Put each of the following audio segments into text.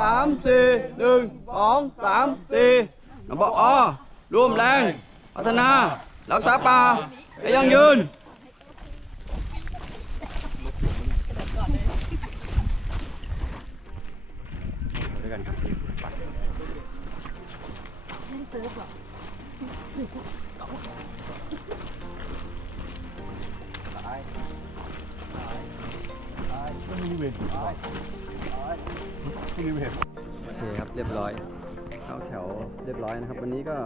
สามสี่หนึ่งสองสามสี่นบอร่วมแร งพัฒนารักษาป่าให้ยั่งยืนโอเคครับเรียบร้อยเข้าแถวเรียบร้อยนะครับ วันนี้ก็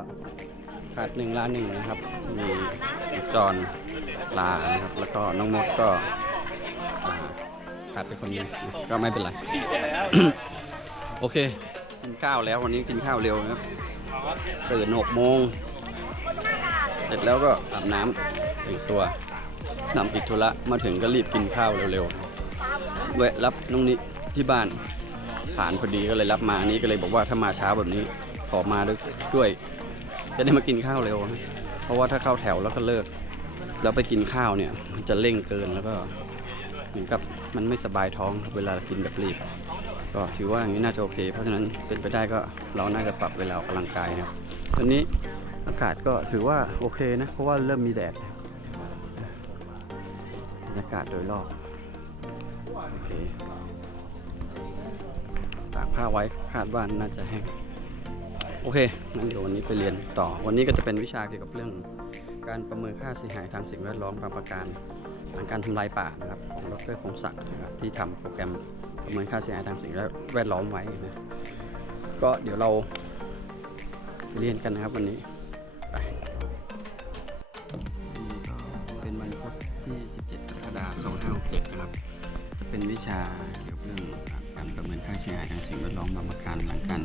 ขาดหนึ่งลาหนึ่งนะครับ มีจอนลานะครับ แล้วก็น้องมดก็ขาดไปคนนึงก็ไม่เป็นไร โอเค กินข้าวแล้ววันนี้กินข้าวเร็วนะครับตื่นหกโมงเสร็จแล้วก็อาบน้ำแต่งตัวนำปิดธุระมาถึงก็รีบกินข้าวเร็วๆแวะรับน้องนิ ที่บ้านผ่านพอดีก็เลยรับมานี่ก็เลยบอกว่าถ้ามาเช้าแบบนี้ขอมาด้วยด้วย จะได้มากินข้าวเร็วนะเพราะว่าถ้าเข้าแถวแล้วก็เลิก แล้วไปกินข้าวเนี่ย มันจะเร่งเกินแล้วก็เหมือนกับมันไม่สบายท้องเวลากินแบบรีบ ก็ถือว่าอย่างนี้น่าจะโอเค เพราะฉะนั้นเป็นไปได้ก็เราน่าจะปรับเวลาออกกำลังกายนะครับตอนนี้อากาศก็ถือว่าโอเคนะ เพราะว่าเริ่มมีแดดบรรยากาศโดยรอบโอเค ตากผ้าไว้คาดว่าน่าจะแห้งโอเคงั้นเดี๋ยววันนี้ไปเรียนต่อ วันนี้ก็จะเป็นวิชาเกี่ยวกับเรื่อง การประเมินค่าเสียหายทางสิ่งแวดล้อมบางประการทางการทำลายป่านะครับของดรคงศักดิ์นะครับที่ทำโปรแกรมประเมินค่าเสียหายทางสิ่งแวดล้อมไว้นะก็เดี๋ยวเราเรียนกันนะครับวันนี้ไปเป็นวันพุธที่ 17กรกฎาคม2567นะครับ จะเป็นวิชา เกี่ยวกับเรื่องการประเมินค่าเสียหายทางสิ่งแวดล้อมบางประการหลังการ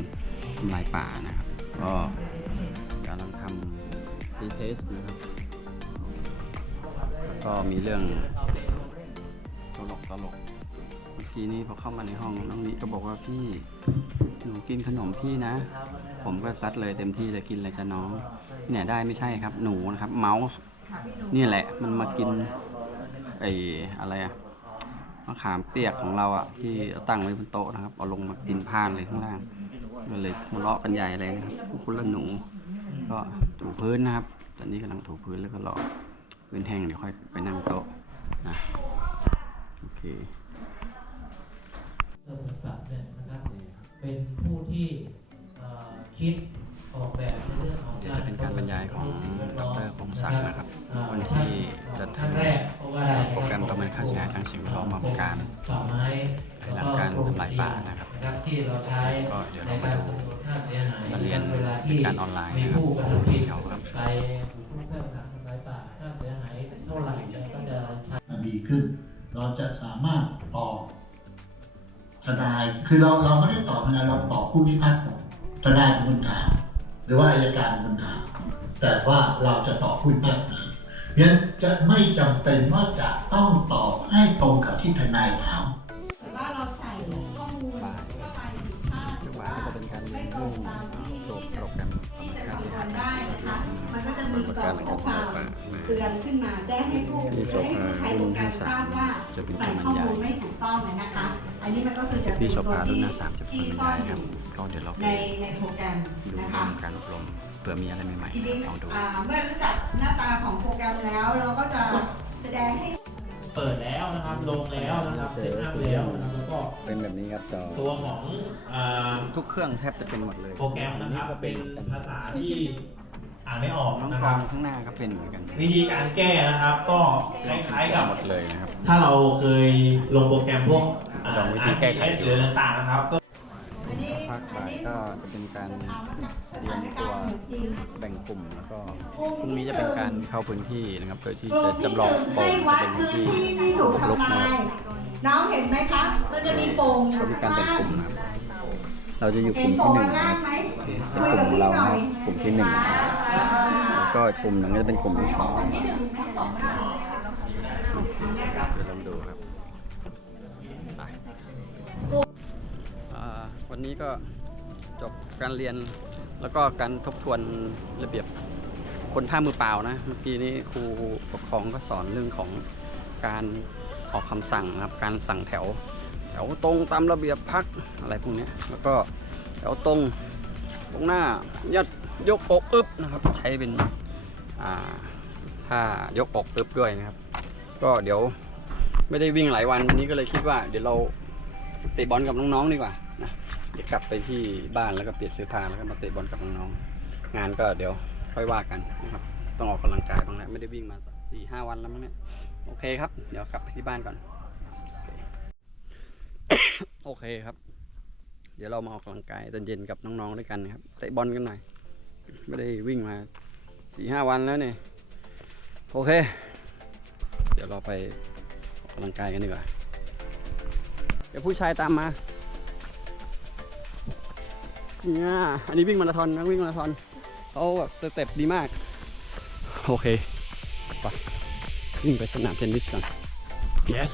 ทำลายป่านะครับ ก็กำลังทำรีเทสนะครับแล้วก็มีเรื่องตลกตลกเมื่อกี้นี้พอเข้ามาในห้องน้องนิก็บอกว่าพี่หนูกินขนมพี่นะ ผมก็ซัดเลยเต็มที่เลยกินอะไรจะน้อง เนี่ยได้ไม่ใช่ครับหนูนะครับ เมาส์นี่แหละมันมากินไอ้อะไรอะ มะขามเปียกของเราอะที่เอาตั้งไว้บนโต๊ะนะครับเอาลงมากินพานเลยข้างล่างก็เลยทะเลาะกันใหญ่เลยนะครับคุณละหนู ก็ถูพื้นนะครับ ตอนนี้กำลังถูพื้นแล้วก็รอพื้นแห้งเดี๋ยวค่อยไปนั่งโต๊ะนะโอเคดรพงศักดิ์เนี่ยนะครับเป็นผู้ที่เอ่อคิดออกแบบในเรื่องของเดี๋ยวจะเป็นการบรรยายของ วลาเป็ที่นการออนไลน์มีนะครับผู้กระทำผิดครับครับไปบุกรุกเรื่องการทำลายป่าค่าเสียหายเท่าไหร่เนี่ยก็จะใช้มันดีขึ้น เราจะสามารถต่อทนายคือเราเราไม่ได้ต่อทนายเราต่อผู้พิพากษาทนายเป็นคนถามหรือว่าอายการเป็นคนถามแต่ว่าเราจะตอบผู้พิพากษาเพราะฉะนั้นจะไม่จำเป็นว่าจะต้องตอบให้ตรงกับที่ทนายถามแต่ว่าเราใส่ข้อมูลเข้าไปถ้าจังหวะก็จะเป็นการเรีไม่ยนตรเรื่องงตามที่ มันก็จะมีปรากฏกล่กาอรงหลังข้อการความทำลายป่าเตือนขึ้นมาแจ้งให้ผู้ที่ให้ผู้ใช้โปรแกรมทราบว่าจะเป็นใส่การบรข้อรยายมูลไม่ถูกต้องเลยนะคะ อันนี้มันก็คือจะพี่เป็นโสตัวภารุ่นที่หน้าสามจะเป็นที่บรรซ่อยายนคอรับยู่ก็เดี๋ยวเราไปในในโปรแกรมดูนะเรื่อคะงการอบรมเผื่อมีอะไรใหม่ทีนี้ๆลองดูอ่าเมื่อรู้จักหน้าตาของโปรแกรมแล้ว เราก็จะแสดงให้เปิดแล้วนะครับ ลงแล้วนะครับเซตอัพแล้วนะครับแล้วก็เป็นแบบนี้ครับจอตัวของอ่าทุกเครื่องแทบจะเป็นหมดเลย โปรแกรมนะครับก็เป็นภาษาที่ อ่านไม่ออกน้องนะกคอรับงข้างหน้าก็เป็นเหมือนกันวิธีการแก้นะครับ ก็คล้ายๆกับ หมดเลยนะครับ ถ้าเราเคยลงโปรแกรมพวกอ่า ลองวิธีแก้ไขหรือต่างๆนะครับ ก็อันนี้ภาคบ่ายก็จะเป็นการเตรียมตัวแบ่งกลุ่มแล้วก็พรุ่งนี้จะเป็นการเข้าพื้นที่นะครับ โดยที่จะจำลองโป่งให้วัดเป็นพื้พื้นนที่ที่ที่ถูกลุกทำนะลาครัยบน้องเห็นไหมคะ มันจะมีโป่งอยู่ก็มีการแบ่งกลุ่มนะครับ เราจะอยู่กเห็ลุ่นมโป่ที่งหนึ่งล่านะงไหมเป็นกลุ่มของเรานะครับกลุ่มที่หนึ่งนะครับแล้วก็กลุ่มหนึ่งก็จะเป็นกลุ่มที่สองโอเคเดี๋ยวลองดูครับไปอ่าวันนี้ก็จบการเรียนแล้วก็การทบทวนระเบียบคนท่ามือเปล่านะเมื่อกี้นี้ครูปกครองก็สอนเรื่องของการออกคำสั่งนะครับ การสั่งแถว แถวตรงตามระเบียบพักอะไรพวกนี้แล้วก็แถวตรงตรงหน้ายัดยกอกอึบนะครับ ใช้เป็นท่ายกอกอึบด้วยนะครับ ก็เดี๋ยวไม่ได้วิ่งหลายวันนี้ก็เลยคิดว่า เดี๋ยวเราเตะบอลกับน้องๆดีกว่านะเดี๋ยวกลับไปที่บ้านแล้วก็เปลี่ยนเสื้อผ้าแล้วก็มาเตะบอลกับน้องๆงานก็เดี๋ยวค่อยว่ากันนะครับต้องออกกำลังกายบ้างแล้วไม่ได้วิ่งมาสี่ห้าวันแล้วมั้งเนี่ยโอเคครับ เดี๋ยวกลับไปที่บ้านก่อน โอเคครับ เดี๋ยวเรามาออกกำลังกายตอนเย็นกับน้องๆด้วยกันนะครับเตะบอลกันหน่อย ไม่ได้วิ่งมาสี่ห้าวันแล้วเนี่ยโอเค เดี๋ยวเราไปออกกำลังกายกันดีกว่าเดี๋ยวผู้ชายตามมาเนี่ยอันนี้วิ่งมาราธอนนักวิ่งมาราธอนเขาแบบสเต็ปดีมาก โอเคไปวิ่งไปสนามเทนนิสก่อน yes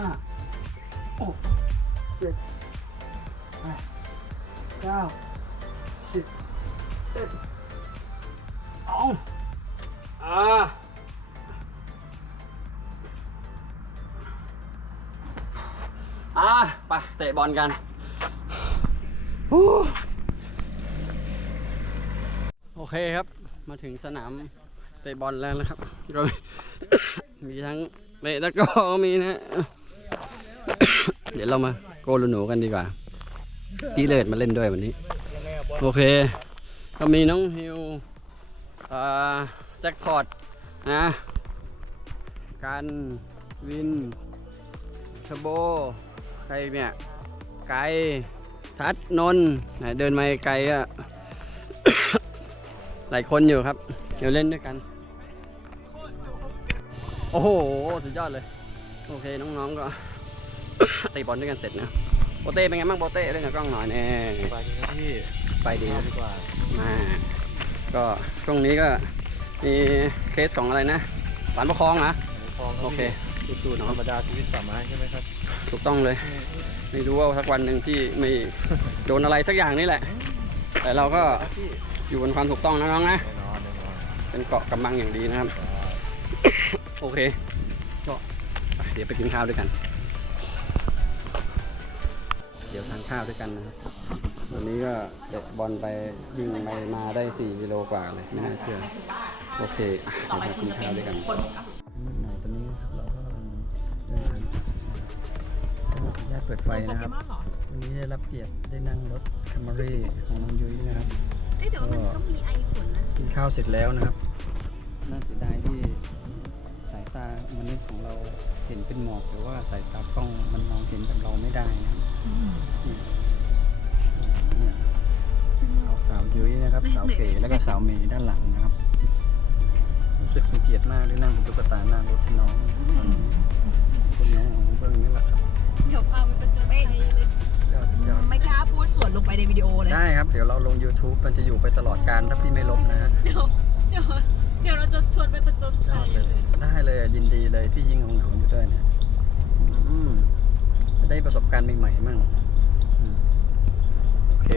ห้าหกเจ็ดแปดเก้าสิบเอ็ดสองอ่าอ่าไปเตะบอลกันโอเคครับ มาถึงสนามเตะบอลแล้วนะครับ มีทั้งเตะตะกอมีนะ เดี๋ยวเรามาโกลูหนูกันดีกว่า พี่เลิศมาเล่นด้วยวันนี้ โอเค ก็มีน้องฮิวแจ็คพอตนะกันวินชโบ ใครเนี่ย ไกลทัดนนไหนเดินมาไกลอะหลายคนอยู่ครับ เดี๋ยวเล่นด้วยกัน โอ้โห สุดยอดเลย โอเค น้องๆก็ เตะบอลด้วยกันเสร็จนะโบเต้เป็นไงบ้างโบเต้เล่นกับกล้องหน่อยแน่ไปดีครับพี่ไปดีนะดีกว่ามาก็ช่วงนี้ก็มีเคสของอะไรนะสารปกครองนะฟองโอเคสู้ๆธรเนาะรมดาชีวิตป่าไม้ใช่ไหมครับ ถูกต้องเลย ไม่รู้ว่าสักวันหนึ่งที่ไม่โดนอะไรสักอย่างนี่แหละ แต่เราก็พี่อยู่บนความถูกต้องนะน้องนะแน่นอนแน่นอนเป็นเกาะกำบังอย่างดีนะครับ โอเคก็ไปเดี๋ยวไปกินข้าวด้วยกัน เดี๋ยวทานข้าวด้วยกันนะครับวันนี้ก็เตะบอลไปวิ่งไปมาได้ 4กิโลกว่าเลยไม่น่าเชื่อ โอเคอะเดี๋ยวไปกินข้าวด้วยกันมืดหน่อยตอนนี้นะครับเราก็กำลังเดินทางแยกเปิดไฟนะครับ วันนี้ได้รับเกียรติได้นั่งรถคัมรี่ของน้องยุ้ยนะครับเอ้ยแต่ว่ามันก็มีไอฝนนะกินข้าวเสร็จแล้วนะครับน่าเสียดายที่สายตามนุษย์ของเราเห็นเป็นหมอกแต่ว่าสายตากล้องมันมองเห็นแบบเราไม่ได้นะครับนี่เนี่ยเอา สาวยุ้ยนะครับ สาวเก๋แล้วก็สาวเมย์ด้านหลังนะครับรู้สึกเป็นเกียรติมากได้นั่งบนตุ๊กตาหน้ารถน้องคนน้องของเพื่อนนี่แหละครับเดี๋ยวพาไปประจนภัยเลยไม่กล้าพูดสวนลงไปในวิดีโอเลยได้ครับ เดี๋ยวเราลง YouTube มันจะอยู่ไปตลอดการถ้าพี่ไม่ลบนะฮะเดี๋ยวเดี๋ยวเดี๋ยวเราจะชวนไปประจนภัยเลยได้เลยยินดีเลยพี่ยิ่งเหงาอยู่ด้วยเนี่ยอืม ได้ประสบการณ์ใหม่ๆมั่งโอเค